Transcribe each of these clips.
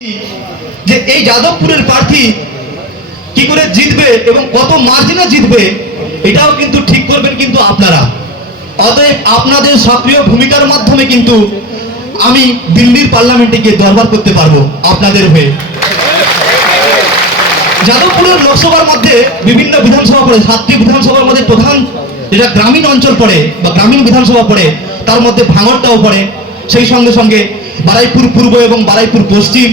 যে এই যাদবপুরের প্রার্থী কি করে জিতবে এবং কত মার্জিনে জিতবে এটাও কিন্তু ঠিক করবেন কিন্তু আপনারা। অতএব আপনাদের সক্রিয় ভূমিকার মাধ্যমে কিন্তু আমি দিল্লির পার্লামেন্টে গিয়ে দরবার করতে পারবো আপনাদের হয়ে। যাদবপুরের লোকসভার মধ্যে বিভিন্ন বিধানসভা পড়ে, 7টি বিধানসভার মধ্যে প্রধান যেটা গ্রামীণ অঞ্চল পড়ে বা গ্রামীণ বিধানসভা পড়ে, তার মধ্যে ভাঙড়টাও পড়ে। সেই সঙ্গে সঙ্গে বারুইপুর পূর্ব এবং বারুইপুর পশ্চিম,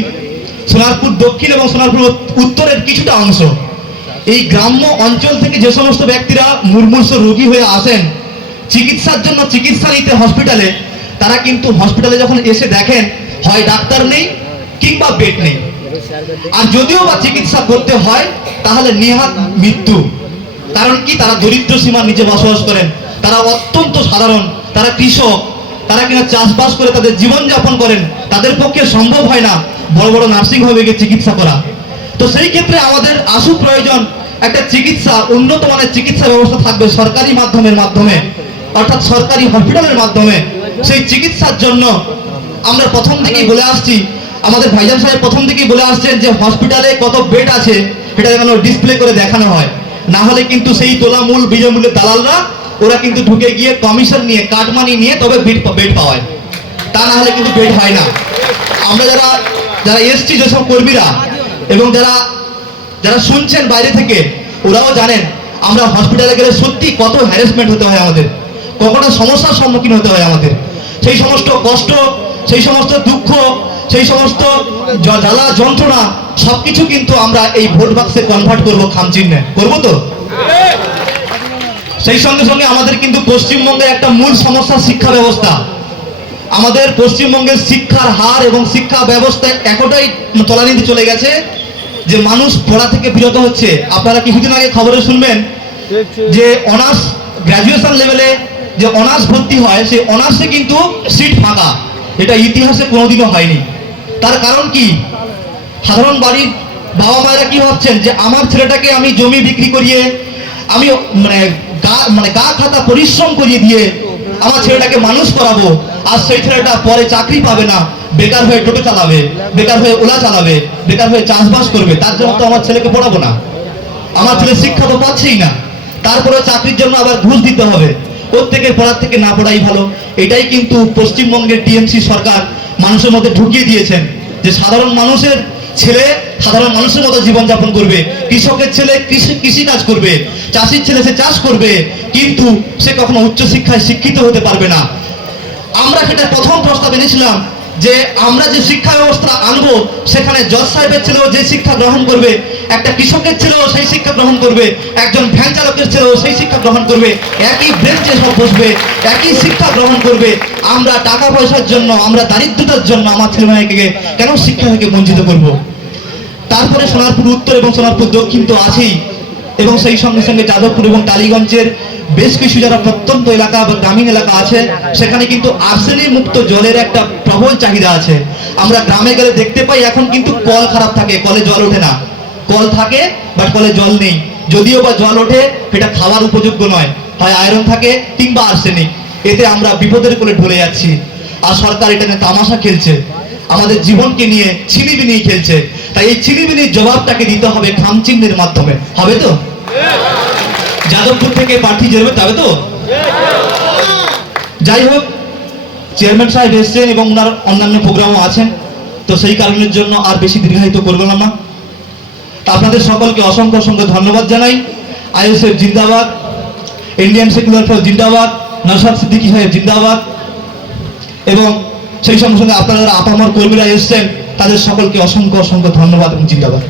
সোনারপুর দক্ষিণ এবং সোনারপুর উত্তরের কিছুটা অংশ। এই গ্রাম্য অঞ্চল থেকে যে সমস্ত ব্যক্তিরা মুমূর্ষু রোগী হয়ে আসেন চিকিৎসার জন্য, চিকিৎসা নিতে হসপিটালে, তারা কিন্তু হসপিটালে যখন এসে দেখেন হয় ডাক্তার নেই কিংবা বেড নেই, আর যদিও বা চিকিৎসা করতে হয় তাহলে নিহাত মৃত্যু। কারণ কি, তারা দরিদ্র সীমার নিচে বসবাস করেন, তারা অত্যন্ত সাধারণ, তারা কৃষক, তারা কিনা চাষবাস করে তাদের জীবনযাপন করেন, তাদের পক্ষে সম্ভব হয় না বড় বড় নার্সিং হোমে গিয়ে চিকিৎসা করা। তো সেই ক্ষেত্রে আমাদের আশু প্রয়োজন একটা চিকিৎসা, উন্নত মানের চিকিৎসা ব্যবস্থা থাকবে সরকারি মাধ্যমে, অর্থাৎ সরকারি হসপিটালের মাধ্যমে। সেই চিকিৎসার জন্য আমরা প্রথম থেকেই বলে আসছি, আমাদের ভাইজান সাহেব প্রথম থেকেই বলে আসছেন যে হসপিটালে কত বেড আছে সেটা যেন ডিসপ্লে করে দেখানো হয়, না হলে কিন্তু সেই তোলামূল বিনামূল্যে দালালরা ওরা কিন্তু ঢুকে গিয়ে কমিশন নিয়ে, কাটমানি নিয়ে তবে বেড পাওয়ায়, তা না হলে কিন্তু বেড হয় না। আমরা যারা এসছি যেসব কর্মীরা এবং যারা শুনছেন বাইরে থেকে, ওরাও জানেন আমরা হসপিটালে গেলে সত্যি কত হ্যারাসমেন্ট হতে হয় আমাদের, কখনো সমস্যার সম্মুখীন হতে হয় আমাদের। সেই সমস্ত কষ্ট, সেই সমস্ত দুঃখ, সেই সমস্ত জ্বালা যন্ত্রণা সবকিছু কিন্তু আমরা এই ভোট বাক্সে কনভার্ট করবো, খামচিহ্নে করবো তো। সেই সঙ্গে সঙ্গে আমাদের কিন্তু পশ্চিমবঙ্গের একটা মূল সমস্যা শিক্ষা ব্যবস্থা। আমাদের পশ্চিমবঙ্গের শিক্ষার হার এবং শিক্ষা ব্যবস্থা এতটাই তলানিতে চলে গেছে যে মানুষ পড়া থেকে বিরত হচ্ছে। আপনারা কিছুদিন আগে খবরে শুনবেন যে অনার্স গ্র্যাজুয়েশন লেভেলে যে অনার্স ভর্তি হয়, সেই অনার্সে কিন্তু সিট ফাঁকা। এটা ইতিহাসে কোনোদিনও হয়নি। তার কারণ কি, সাধারণ বাড়ির বাবা মায়েরা কি ভাবছেন যে আমার ছেলেটাকে আমি জমি বিক্রি করিয়ে, আমি গা খাতা পরিশ্রম করিয়ে দিয়ে আমার ছেলেটাকে মানুষ করাবো, আর সেই ছেলেটা পরে চাকরি পাবে না, বেকার হয়ে টোটো চালাবে, বেকার হয়ে ওলা চালাবে, বেকার হয়ে চাষবাস করবে, তার জন্য তো আমার ছেলেকে পড়াবো না। আমার ছেলে শিক্ষা তো পাচ্ছেই না, তারপরে চাকরির জন্য আবার ঘুষ দিতে হবে। প্রত্যেকের পড়ার থেকে না পড়াই ভালো। এটাই কিন্তু পশ্চিমবঙ্গের টিএমসি সরকার মানুষের মধ্যে ঢুকিয়ে দিয়েছেন যে সাধারণ মানুষের ছেলে সাধারণ মানুষের মতো জীবনযাপন করবে, কৃষকের ছেলে কৃষি কাজ করবে, চাষির ছেলে সে চাষ করবে, কিন্তু সে কখনো উচ্চশিক্ষায় শিক্ষিত হতে পারবে না। আমরা সেটা প্রথম প্রস্তাব এনেছিলাম যে আমরা যে শিক্ষা ব্যবস্থা আনবো সেখানে জজ সাহেবের ছেলেও যে শিক্ষা গ্রহণ করবে, একটা কৃষকের ছেলেও সেই শিক্ষা গ্রহণ করবে, একজন ভ্যান চালকের ছেলেও সেই শিক্ষা গ্রহণ করবে, একই বেঞ্চে সব বসবে, একই শিক্ষা গ্রহণ করবে। আমরা টাকা পয়সার জন্য, আমরা দারিদ্রতার জন্য আমার ছেলে মেয়েকে কেন শিক্ষা থেকে বঞ্চিত করব? তারপরে সোনারপুর উত্তর এবং সোনারপুর দক্ষিণ তো আছেই, এবং সেই সঙ্গে সঙ্গে যাদবপুর এবং টালিগঞ্জের বেশ কিছু যারা প্রত্যন্ত এলাকা বা গ্রামীণ এলাকা আছে সেখানে কিন্তু আর্সেনিক মুক্ত জলের একটা প্রবল চাহিদা আছে। আমরা গ্রামে গেলে দেখতে পাই এখন কিন্তু কল খারাপ থাকে, কলে জল ওঠে না। কল থাকে বাট কলে জল নেই, যদিও বা জল ওঠে সেটা খাওয়ার উপযোগ্য নয়, হয় আয়রন থাকে কিংবা আর্সেনিক। এতে আমরা বিপদের কোলে ঢলে যাচ্ছি, আর সরকার এটা নিয়ে তামাশা খেলছে, আমাদের জীবনকে নিয়ে ছিনিবিনি খেলছে। তাই এই ছিনিবিনির জবাবটাকে দিতে হবে খামচিহ্নের মাধ্যমে, হবে তো? যাদবপুর থেকে প্রার্থী জেরবে, তবে তো। যাই হোক, চেয়ারম্যান সাহেব এসছেন এবং ওনার অন্যান্য প্রোগ্রামও আছেন, তো সেই কারণের জন্য আর বেশি দীর্ঘায়িত করলাম না। আপনাদের সকলকে অসংখ্য অসংখ্য ধন্যবাদ জানাই। আইএসএফ জিন্দাবাদ, ইন্ডিয়ান সেকুলার ফ্রন্ট জিন্দাবাদ, নওশাদ সিদ্দিকী সাহেব জিন্দাবাদ, এবং সেই সঙ্গে সঙ্গে আপনারা যারা আপামর কর্মীরা এসছেন তাদের সকলকে অসংখ্য অসংখ্য ধন্যবাদ এবং জিন্দাবাদ।